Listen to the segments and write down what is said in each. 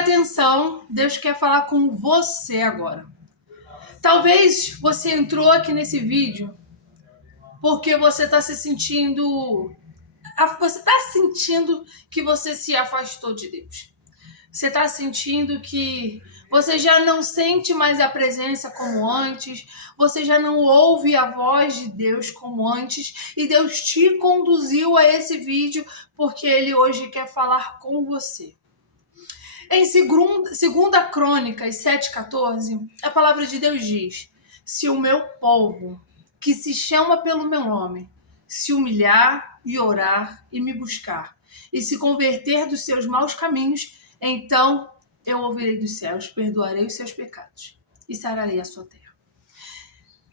atenção, Deus quer falar com você agora. Talvez você entrou aqui nesse vídeo porque você está sentindo que você se afastou de Deus. Você está sentindo que você já não sente mais a presença como antes, você já não ouve a voz de Deus como antes, e Deus te conduziu a esse vídeo porque Ele hoje quer falar com você. Em 2 Crônicas 7,14, a palavra de Deus diz: se o meu povo, que se chama pelo meu nome, se humilhar e orar e me buscar, e se converter dos seus maus caminhos, então eu ouvirei dos céus, perdoarei os seus pecados e sararei a sua terra.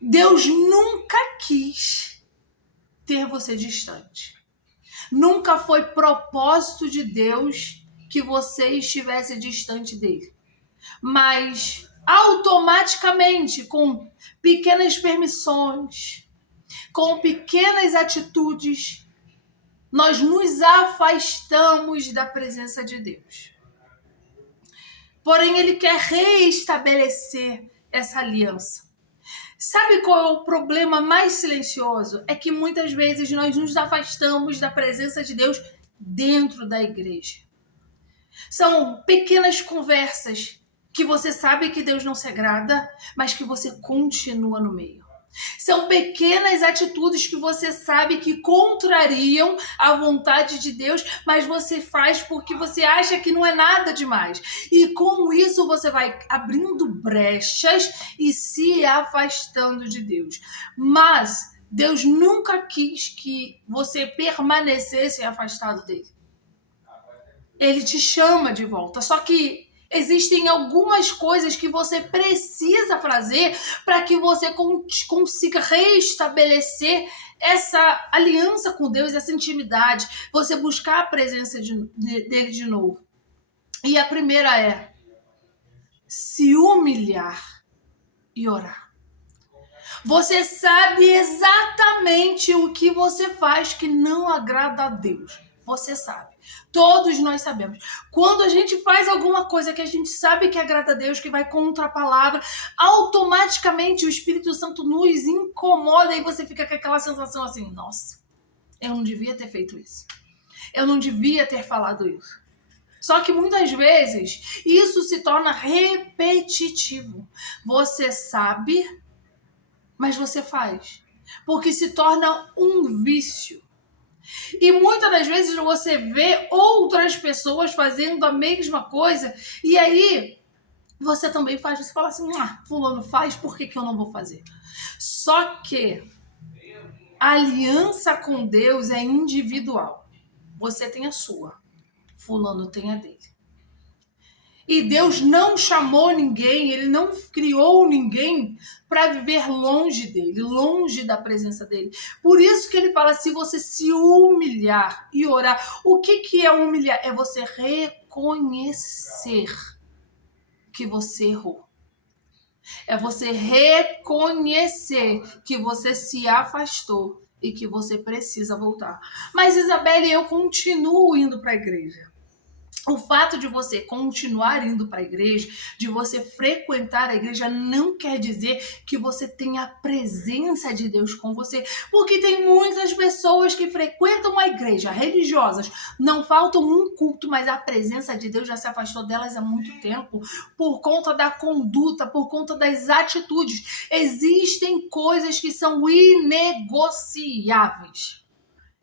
Deus nunca quis ter você distante. Nunca foi propósito de Deus que você estivesse distante dele. Mas automaticamente, com pequenas permissões, com pequenas atitudes, nós nos afastamos da presença de Deus. Porém, Ele quer reestabelecer essa aliança. Sabe qual é o problema mais silencioso? É que muitas vezes nós nos afastamos da presença de Deus dentro da igreja. São pequenas conversas que você sabe que Deus não se agrada, mas que você continua no meio. São pequenas atitudes que você sabe que contrariam a vontade de Deus, mas você faz porque você acha que não é nada demais. E com isso você vai abrindo brechas e se afastando de Deus. Mas Deus nunca quis que você permanecesse afastado dele. Ele te chama de volta, só que existem algumas coisas que você precisa fazer para que você consiga reestabelecer essa aliança com Deus, essa intimidade, você buscar a presença dele de novo. E a primeira é se humilhar e orar. Você sabe exatamente o que você faz que não agrada a Deus. Você sabe. Todos nós sabemos. Quando a gente faz alguma coisa que a gente sabe que agrada a Deus, que vai contra a palavra, automaticamente o Espírito Santo nos incomoda e você fica com aquela sensação assim: nossa, eu não devia ter feito isso. Eu não devia ter falado isso. Só que muitas vezes isso se torna repetitivo. Você sabe, mas você faz. Porque se torna um vício. E muitas das vezes você vê outras pessoas fazendo a mesma coisa e aí você também faz, você fala assim: fulano faz, por que eu não vou fazer? Só que a aliança com Deus é individual. Você tem a sua, fulano tem a dele. E Deus não chamou ninguém, Ele não criou ninguém para viver longe dele, longe da presença dele. Por isso que Ele fala, se você se humilhar e orar. O que é humilhar? É você reconhecer que você errou. É você reconhecer que você se afastou e que você precisa voltar. Mas Isabelle, eu continuo indo para a igreja. O fato de você continuar indo para a igreja, de você frequentar a igreja, não quer dizer que você tenha a presença de Deus com você. Porque tem muitas pessoas que frequentam a igreja, religiosas, não faltam um culto, mas a presença de Deus já se afastou delas há muito tempo, por conta da conduta, por conta das atitudes. Existem coisas que são inegociáveis.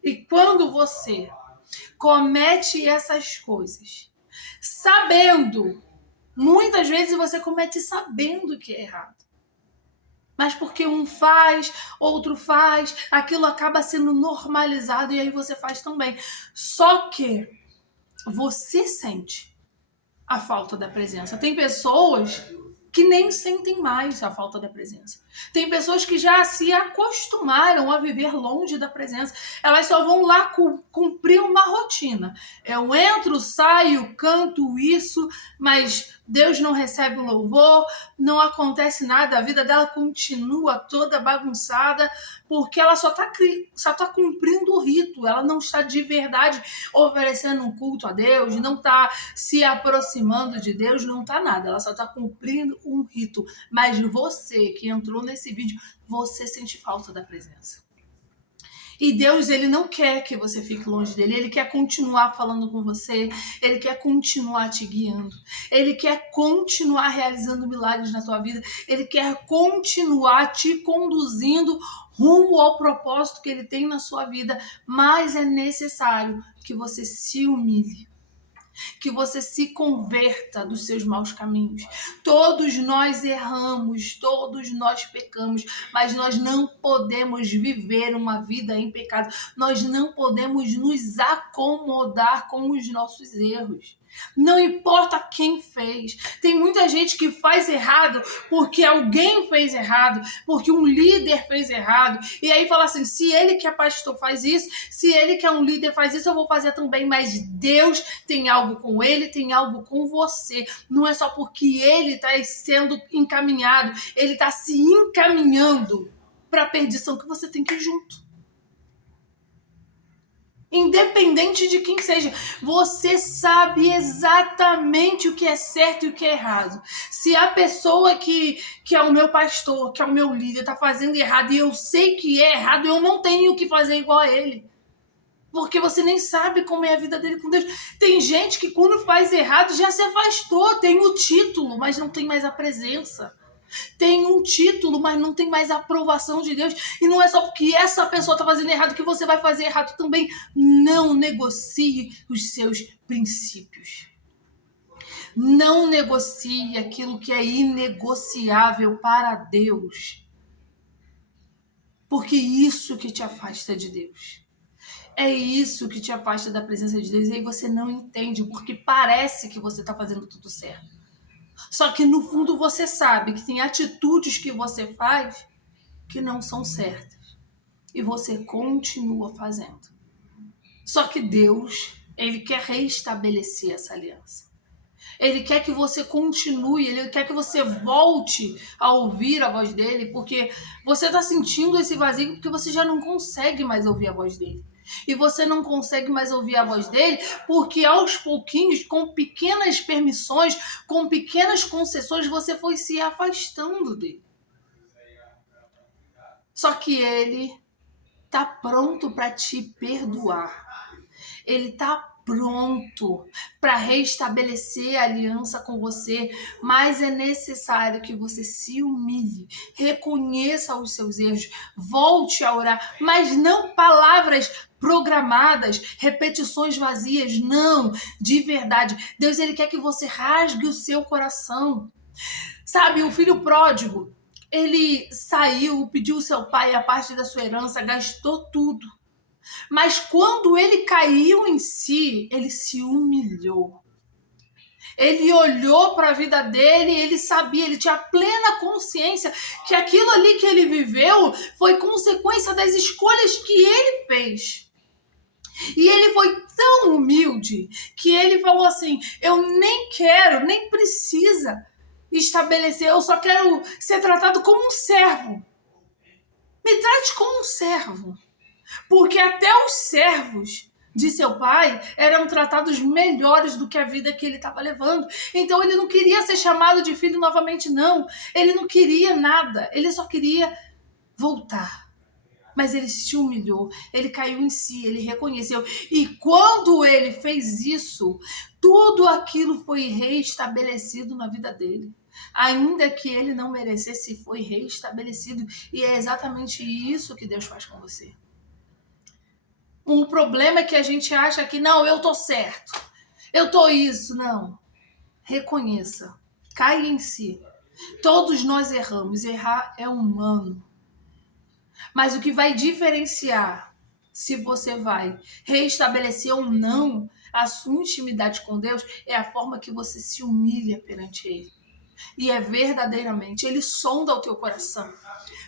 E quando você comete essas coisas sabendo, muitas vezes você comete sabendo que é errado, mas porque um faz, outro faz, aquilo acaba sendo normalizado e aí você faz também. Só que você sente a falta da presença. Tem pessoas que nem sentem mais a falta da presença. Tem pessoas que já se acostumaram a viver longe da presença. Elas só vão lá cumprir uma rotina. Eu entro, saio, canto isso, mas Deus não recebe o louvor, não acontece nada, a vida dela continua toda bagunçada, porque ela só tá cumprindo o rito, ela não está de verdade oferecendo um culto a Deus, não está se aproximando de Deus, não está nada, ela só está cumprindo um rito. Mas você que entrou nesse vídeo, você sente falta da presença. E Deus, ele não quer que você fique longe dele, ele quer continuar falando com você, ele quer continuar te guiando, ele quer continuar realizando milagres na tua vida, ele quer continuar te conduzindo rumo ao propósito que ele tem na sua vida, mas é necessário que você se humilhe, que você se converta dos seus maus caminhos. Todos nós erramos, todos nós pecamos, mas nós não podemos viver uma vida em pecado. Nós não podemos nos acomodar com os nossos erros. Não importa quem fez. Tem muita gente que faz errado porque alguém fez errado, porque um líder fez errado. E aí fala assim, se ele que é pastor faz isso, se ele que é um líder faz isso, eu vou fazer também. Mas Deus tem algo com ele, tem algo com você. Não é só porque ele está sendo encaminhado, ele está se encaminhando para a perdição que você tem que ir junto. Independente de quem seja, você sabe exatamente o que é certo e o que é errado. Se a pessoa que é o meu pastor, que é o meu líder, está fazendo errado e eu sei que é errado, eu não tenho que fazer igual a ele. Porque você nem sabe como é a vida dele com Deus. Tem gente que quando faz errado já se afastou, tem o título, mas não tem mais a presença. Tem um título, mas não tem mais a aprovação de Deus. E não é só porque essa pessoa está fazendo errado que você vai fazer errado também. Não negocie os seus princípios. Não negocie aquilo que é inegociável para Deus. Porque isso que te afasta de Deus. É isso que te afasta da presença de Deus. E aí você não entende, porque parece que você está fazendo tudo certo. Só que no fundo você sabe que tem atitudes que você faz que não são certas. E você continua fazendo. Só que Deus, ele quer reestabelecer essa aliança. Ele quer que você continue, ele quer que você volte a ouvir a voz dele, porque você está sentindo esse vazio porque você já não consegue mais ouvir a voz dele. E você não consegue mais ouvir a voz dele porque aos pouquinhos, com pequenas permissões, com pequenas concessões, você foi se afastando dele. Só que ele tá pronto para te perdoar. Ele tá pronto para restabelecer a aliança com você, mas é necessário que você se humilhe, reconheça os seus erros, volte a orar, mas não palavras programadas, repetições vazias, não, de verdade. Deus, ele quer que você rasgue o seu coração. Sabe, o filho pródigo, ele saiu, pediu ao seu pai a parte da sua herança, gastou tudo. Mas quando ele caiu em si, ele se humilhou. Ele olhou para a vida dele, ele sabia, ele tinha plena consciência que aquilo ali que ele viveu foi consequência das escolhas que ele fez. E ele foi tão humilde que ele falou assim, eu nem quero, nem precisa estabelecer, eu só quero ser tratado como um servo. Me trate como um servo. Porque até os servos de seu pai eram tratados melhores do que a vida que ele estava levando. Então ele não queria ser chamado de filho novamente, não. Ele não queria nada, ele só queria voltar. Mas ele se humilhou, ele caiu em si, ele reconheceu. E quando ele fez isso, tudo aquilo foi reestabelecido na vida dele. Ainda que ele não merecesse, foi reestabelecido. E é exatamente isso que Deus faz com você. O problema é que a gente acha que, não, eu tô certo, eu tô isso, não. Reconheça, caia em si. Todos nós erramos, errar é humano. Mas o que vai diferenciar se você vai reestabelecer ou não a sua intimidade com Deus é a forma que você se humilha perante Ele. e é verdadeiramente. Ele sonda o teu coração.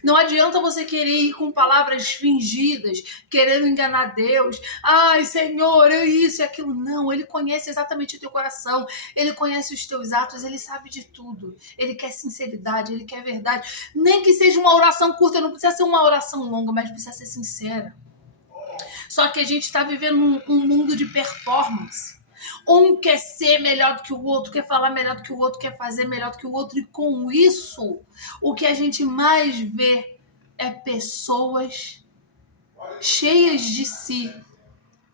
Não adianta você querer ir com palavras fingidas, querendo enganar Deus. Ai, Senhor, é isso e aquilo. Não, Ele conhece exatamente o teu coração. Ele conhece os teus atos, Ele sabe de tudo. Ele quer sinceridade, Ele quer verdade. Nem que seja uma oração curta, não precisa ser uma oração longa, mas precisa ser sincera. Só que a gente está vivendo um mundo de performance. Um quer ser melhor do que o outro, quer falar melhor do que o outro, quer fazer melhor do que o outro. E com isso, o que a gente mais vê é pessoas cheias de si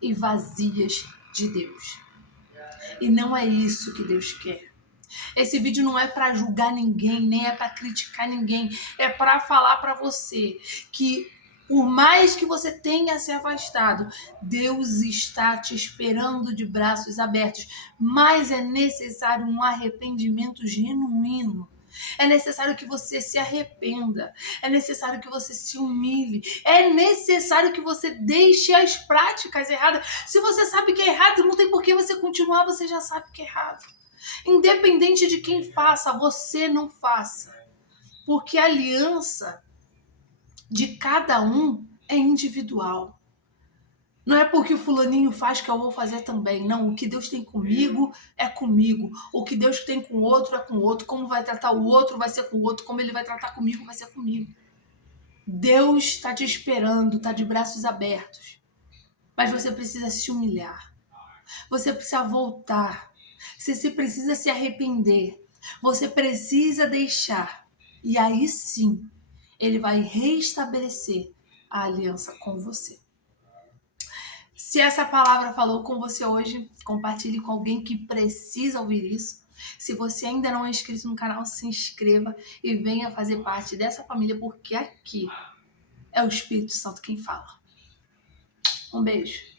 e vazias de Deus. E não é isso que Deus quer. Esse vídeo não é para julgar ninguém, nem é para criticar ninguém. É para falar para você que por mais que você tenha se afastado, Deus está te esperando de braços abertos. Mas é necessário um arrependimento genuíno. É necessário que você se arrependa. É necessário que você se humilhe. É necessário que você deixe as práticas erradas. Se você sabe que é errado, não tem por que você continuar, você já sabe que é errado. Independente de quem faça, você não faça. Porque a aliança de cada um é individual. Não é porque o fulaninho faz que eu vou fazer também. Não, o que Deus tem comigo é comigo. O que Deus tem com o outro é com o outro. Como vai tratar o outro vai ser com o outro. Como ele vai tratar comigo vai ser comigo. Deus está te esperando, está de braços abertos. Mas você precisa se humilhar. Você precisa voltar. Você precisa se arrepender. Você precisa deixar. E aí sim, Ele vai restabelecer a aliança com você. Se essa palavra falou com você hoje, compartilhe com alguém que precisa ouvir isso. Se você ainda não é inscrito no canal, se inscreva e venha fazer parte dessa família, porque aqui é o Espírito Santo quem fala. Um beijo.